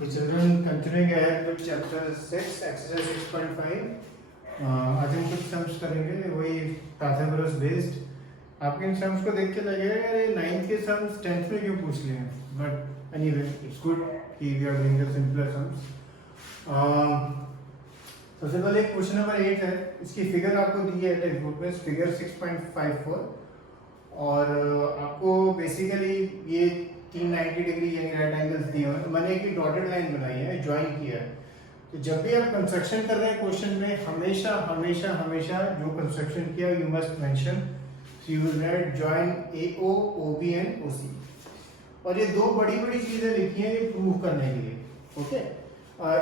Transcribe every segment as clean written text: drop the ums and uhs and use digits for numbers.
Okay, children, continuing ahead with chapter 6, exercise 6.5. I think कुछ sums करेंगे वही Pythagoras based. आपके इन सम्स को देख के लगेगा यार ये 9th के सम्स 10th में क्यों पूछ लिए हैं, बट एनीवे इट्स गुड कि we are doing the simpler sums. सबसे पहले क्वेश्चन नंबर 8 है. इसकी फिगर आपको दी है टेक्स्ट बुक में, फिगर 6.54. और आपको बेसिकली ये 390 डिग्री यानी राइट एंगल्स दिए हुए हैं. तो मैंने एक डॉटेड लाइन बनाई है, ज्वाइन किया है. तो जब भी आप कंस्ट्रक्शन कर रहे हैं क्वेश्चन में, हमेशा हमेशा हमेशा जो कंस्ट्रक्शन किया you must mention, so you will write join AO OB and OC. और ये दो बड़ी बड़ी चीजें लिखी हैं ये प्रूव करने के लिए. ओके,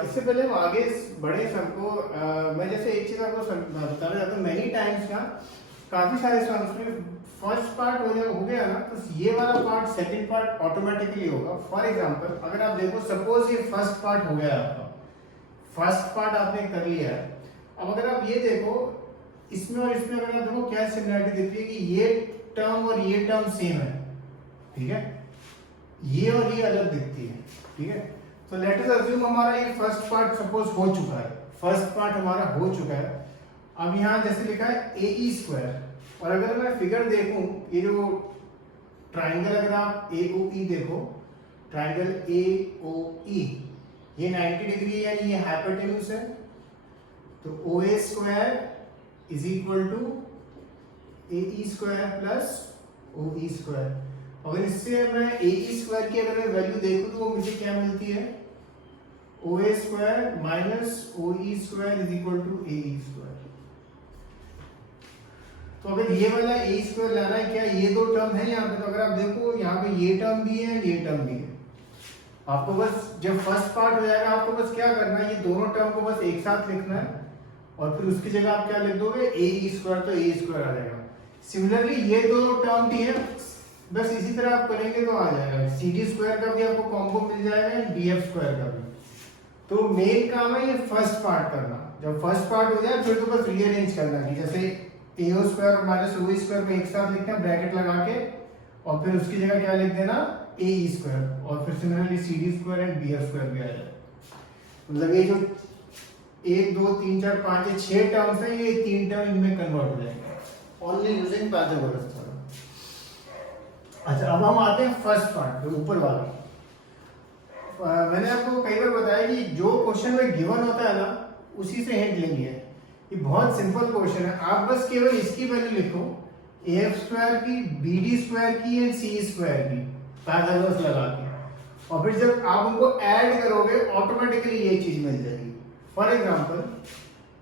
इससे पहले हम आगे बड़े सम को मैं जैसे एक चीज आपको बताना चाहता हूँ. मेनी टाइम्स ना काफी सारे सम्स में फर्स्ट पार्ट हो गया ना, तो ये वाला पार्ट सेकंड पार्ट ऑटोमेटिकली होगा. फॉर एग्जांपल अगर आप देखो, सपोज ये फर्स्ट पार्ट हो गया आपका, फर्स्ट पार्ट आपने कर लिया है. अब अगर आप ये देखो, इसमें और इसमें अगर आप देखो क्या सिमिलरिटी दिखती है कि ये टर्म और ये टर्म सेम है. ठीक है, ये और ये अलग दिखती है. ठीक है, तो लेट अस अज्यूम हमारा ये फर्स्ट पार्ट सपोज हो चुका है, फर्स्ट पार्ट हमारा हो चुका है. अब यहाँ जैसे लिखा है AE स्क्वायर, और अगर मैं फिगर देखूं, ये जो ट्राइंगल अगर आप AOE देखो, ट्राइंगल AOE ये 90 डिग्री है यानी ये हाइपोटेन्यूज है. तो OA square is equal to AE square plus OE square. अगर इससे मैं AE स्क्वायर की अगर मैं वैल्यू देखूं तो वो मुझे क्या मिलती है, OA square minus OE square is equal to AE square. तो अगर ये वाला A स्क्वायर लाना है, क्या ये दो टर्म है यहाँ पे, तो अगर आप देखो यहाँ पे ये टर्म भी है ये टर्म भी है. आपको बस जब फर्स्ट पार्ट हो जाएगा आपको बस क्या करना है, ये दोनों टर्म को बस एक साथ लिखना है और फिर उसकी जगह आप क्या लिख दोगे, AE स्क्वायर, तो A स्क्वायर आ जाएगा. सिमिलरली ये दोनों टर्म भी है, बस इसी तरह आप करेंगे तो आ जाएगा. CD स्क्वायर का भी आपको कॉम्बो मिल जाएगा, DF स्क्वायर का भी. तो मेन काम है ये फर्स्ट पार्ट करना. जब फर्स्ट पार्ट हो जाए फिर तो बस रीअरेंज करना है, जैसे AO स्क्वायर और माइनस OE स्क्वायर को एक साथ लिखना है ब्रैकेट लगा के, और फिर उसकी जगह क्या लिख देना, AE स्क्वायर, और फिर similarly CD square and BF square भी आ जाए. मतलब ये जो 1 2 3 4 5 6 टर्म्स हैं, ये 3 टर्म इनमें कन्वर्ट हो जाएंगे ओनली यूजिंग पाइथागोरस थ्योरम. अच्छा, अब हम आते हैं फर्स्ट पार्ट, जो ऊपर वाला. मैंने आपको कई बार बताया कि जो क्वेश्चन में गिवन होता है ना, उसी से हिंट लेंगे. ये बहुत सिंपल क्वेश्चन है. आप बस केवल इसकी वैल्यू लिखो, AF स्क्वायर की, BD स्क्वायर की एंड C स्क्वायर की, पैरालेल्स लगा के, और फिर जब आप उनको ऐड करोगे ऑटोमेटिकली ये चीज मिल जाएगी. फॉर एग्जांपल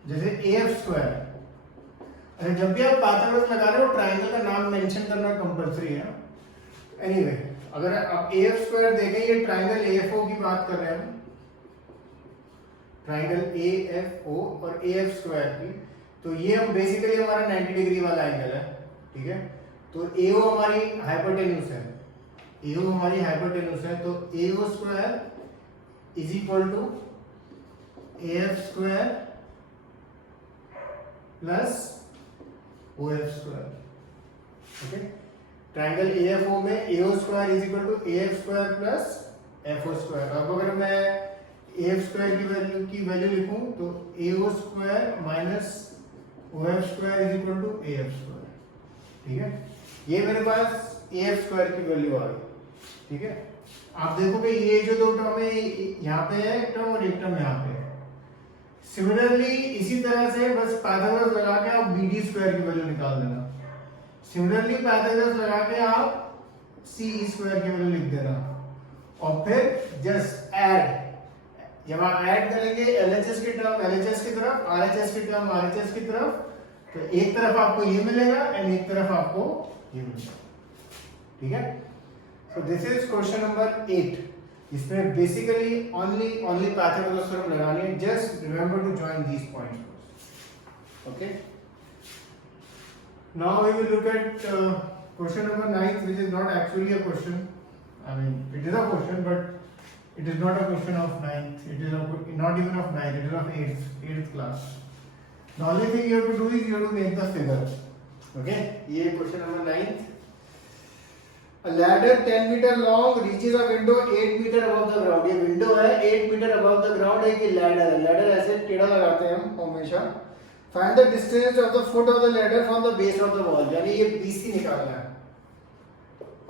जैसे AF स्क्वायर, अरे जब भी आप पैरालेल्स लगा रहे हो ट्रायंगल का नाम मेंशन करना कंपलसरी है. एनीवे अगर आप AF स्क्वायर देखें, ये ट्रायंगल AFO की बात कर रहे हैं, ट्राइंगल AFO और AF स्क्वायर की. तो ये हम बेसिकली हमारा 90 डिग्री वाला एंगल है. ठीक है, तो AO हमारी हाइपोटेन्यूज है, AO हमारी हाइपोटेन्यूज है. तो AO square is equal to AF square plus OF square. Okay, triangle AFO में AO square is equal to AF square plus FO square. अब अगर मैं AF स्क्वायर की वैल्यू लिखूं तो AO square minus OF square is equal to AF square. ठीक है, ये मेरे पास AF स्क्वायर की वैल्यू आ गई. ठीक है, आप देखोगे ये जो दो टर्म है, यहाँ पे है एक टर्म और एक टर्म यहाँ पे है. सिमिलरली इसी तरह से बस पाइथागोरस लगा के आप BD स्क्वायर की वैल्यू निकाल देना. सिमिलरली पाइथागोरस लगा के आप CE स्क्वायर की वैल्यू लिख देना, और फिर जस्ट ऐड. जब आप ऐड करेंगे LHS की टर्म LHS की तरफ, RHS की टर्म RHS की तरफ, तो एक तरफ आपको ये मिलेगा एंड एक तरफ आपको ये मिलेगा. ठीक है, so this is question number 8. इसमें बेसिकली ओनली पाइथागोरस थ्योरम लगानी है. Just remember to join these points. Okay, now we will look at question number 9, which is not actually a question. I mean it is a question but it is not a question of 9th, it is not even of 9th, it is of 8th class. The only thing you have to do is you have to make the figure. Okay, ये question number 9th. A ladder 10 meter long reaches a window 8 meter above the ground. ये window है 8 metre above the ground है कि ladder है. Ladder ऐसे टेढ़ा लगाते हैं हम हमेशा. Find the distance of the foot of the ladder from the base of the wall. यानी ये BC निकालना है.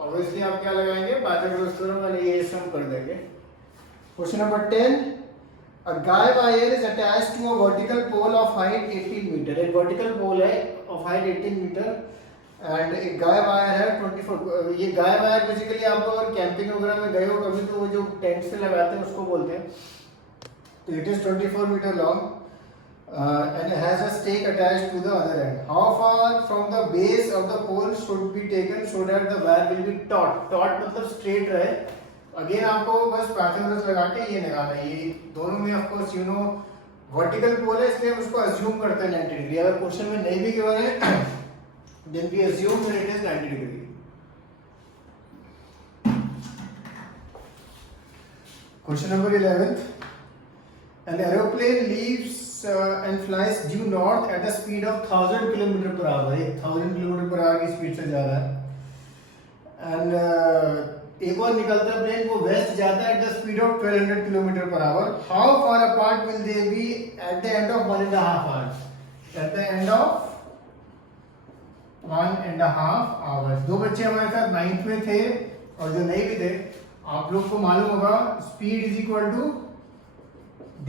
Obviously आप क्या लगाएंगे? पाइथागोरस थ्योरम वाले ये सम कर देंगे. Question number 10. A guy wire is attached to a vertical pole of height 18 meter. एक vertical pole है of height 18 meter. एंड एक गाय वायर है 24. ये गाय वायर बेसिकली आप लोग अगर कैंपिंग वगैरह में गए हो कभी तो वो जो टेंट से लगाते हैं उसको बोलते हैं. तो it is 24 metre long and has a stake attached to the other end. How far from the base of the pole should be taken so that the wire will be taut. Taut मतलब straight रहे. Again आपको बस Pythagoras लगा के ये निकालना है. ये दोनों में of course you know vertical pole है इसलिए हम उसको अज्यूम करते हैं 90 डिग्री. अगर क्वेश्चन में नहीं भी गिवन है then we assume that it is 90 degree. Question number 11. An aeroplane leaves and flies due north at a speed of 1000 km per hour. 1000 km per hour की स्पीड से जा रहा है. And एक और निकलता है प्लेन वो वेस्ट जाता है at the speed of 1200 km per hour. How far apart will they be at the end of 1.5 hours? At the end of 1.5 hours. दो बच्चे हमारे साथ 9th में थे और जो नहीं भी थे आप लोग को मालूम होगा speed is equal to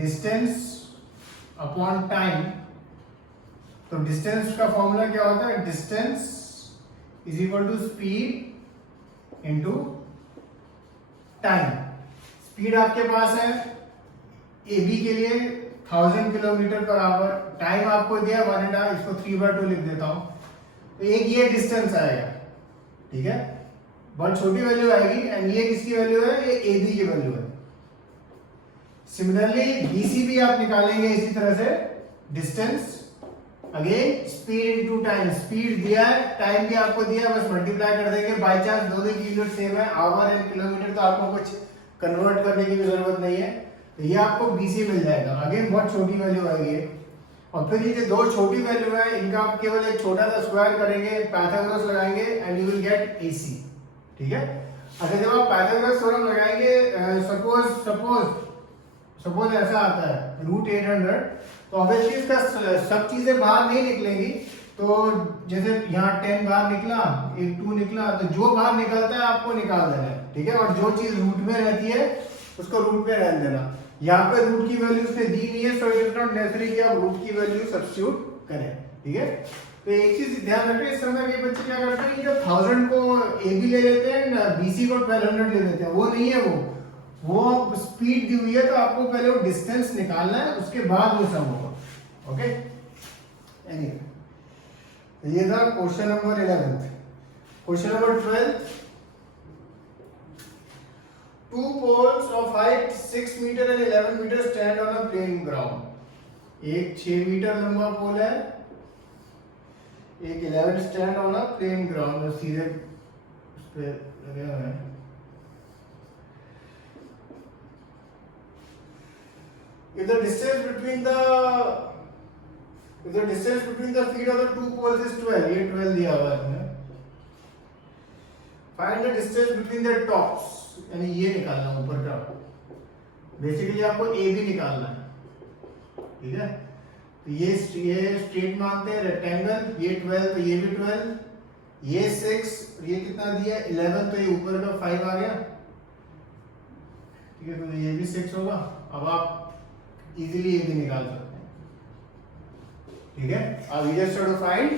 distance upon time. तो डिस्टेंस का फॉर्मूला क्या होता है? Distance is equal to speed into time. Speed आपके पास है ए बी के लिए 1000 किलोमीटर पर आवर. टाइम आपको दिया 1.5. इसको 3/2 लिख देता हूं. तो एक ये डिस्टेंस आएगा. ठीक है बहुत छोटी वैल्यू आएगी. एंड ये किसकी वैल्यू है? ये ए बी की वैल्यू है. सिमिलरली बीसी भी आप निकालेंगे इसी तरह से. Distance again speed into time. Speed दिया है टाइम भी आपको दिया बस मल्टीप्लाई कर देंगे. बाय चांस दोनों की यूनिट सेम है आवर एंड किलोमीटर तो आपको कुछ कन्वर्ट करने की भी जरूरत नहीं है. तो ये आपको बीसी मिल जाएगा. अगेन बहुत छोटी वैल्यू आएगी. और फिर ये जो दो छोटी वैल्यू है इनका आप केवल एक छोटा सा स्क्वायर करेंगे पाइथागोरस लगाएंगे and you will get AC. ठीक है. अच्छा जब आप पाइथागोरस थ्योरम लगाएंगे सपोज ऐसा आता है √800 तो ऑब्वियसली इसका सब चीजें बाहर नहीं निकलेंगी. तो जैसे यहाँ 10 बाहर निकला एक 2 निकला तो जो बाहर निकलता है आपको निकाल देना है. ठीक है. और जो चीज रूट में रहती है उसको रूट में रहने देना. यहाँ पे रूट की वैल्यू उसने दी नहीं है so it is not necessary कि आप रूट की वैल्यू सब्स्टिट्यूट करें. ठीक है. तो एक चीज ध्यान रखें इस समय ये बच्चे क्या करते हैं जब 1000 को ए बी ले लेते हैं बीसी को 1200 ले लेते हैं. वो नहीं है. वो स्पीड दी हुई है तो आपको पहले वो डिस्टेंस निकालना है उसके बाद वो सम होगा. ओके. एनीवे ये था question number 11. Question number 12. Two poles of height 6 meter and 11 meter stand on a plain ground. एक 6 मीटर लंबा पोल है एक 11 stand on a plane ground और सीधे उस पे लगे हुए हैं. If the distance between the feet of the two poles is 12, ये 12 दिया हुआ है. Find the distance between their tops. यानी ये निकालना ऊपर का. बेसिकली आपको ए बी निकालना है. ठीक है. तो ये स्ट्रेट मानते हैं रेक्टेंगल. ये 12 तो ये भी 12. ये 6 ये कितना दिया 11 तो ये ऊपर का 5 आ गया. ठीक है. तो ये भी 6 होगा. अब आप इजीली ए बी निकाल सकते हैं. ठीक है. अब you just have to find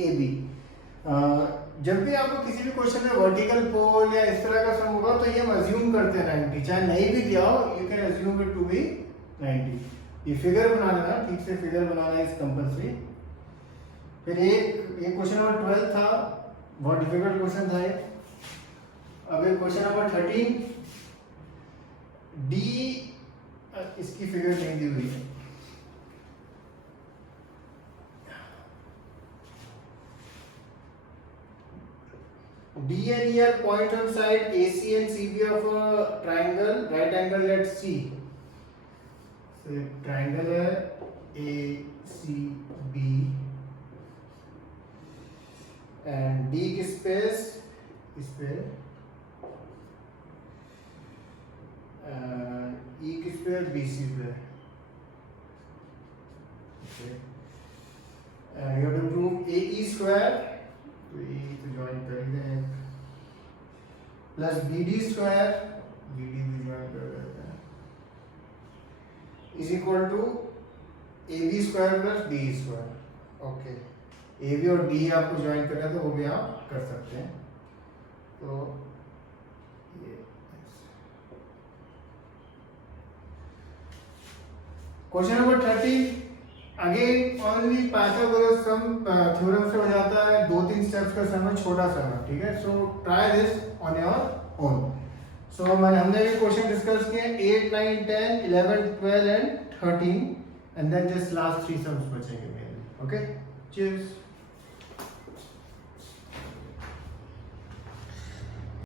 A B. जब भी आपको किसी भी क्वेश्चन में वर्टिकल पोल या इस तरह का सम होगा तो ये हम अज्यूम करते हैं 90. चाहे नहीं भी दिया हो you can assume it to be 90. ये फिगर बना लेना. ठीक से फिगर बनाना इज कंपल्सरी. फिर ये क्वेश्चन नंबर 12 था. बहुत डिफिकल्ट क्वेश्चन था ये. अब एक क्वेश्चन नंबर 13 डी. इसकी फिगर नहीं दी हुई है. D and E are points on side AC and CB of a triangle, right angle at C. So triangle है ACB and D किस पे इस पे ई किस पे है, बी सी पे। You have to prove A E square, तो ए तो ज्वाइन कर ही रहे हैं, plus B D square, B D भी ज्वाइन कर देते हैं, is equal to A B square plus D square. Okay, A B और डी आपको ज्वाइन करना है तो वो भी आप कर सकते हैं। तो ये question number 30, again only Pythagoras some theorem से हो जाता है, 2-3 स्टेप्स का सम है, छोटा सा है, ठीक है। So try this on your own. So हमने भी क्वेश्चन डिस्कस किए 8, 9, 10, 11, 12 and 13 and then just last 3 sums बचेंगे मेरे। Okay, cheers.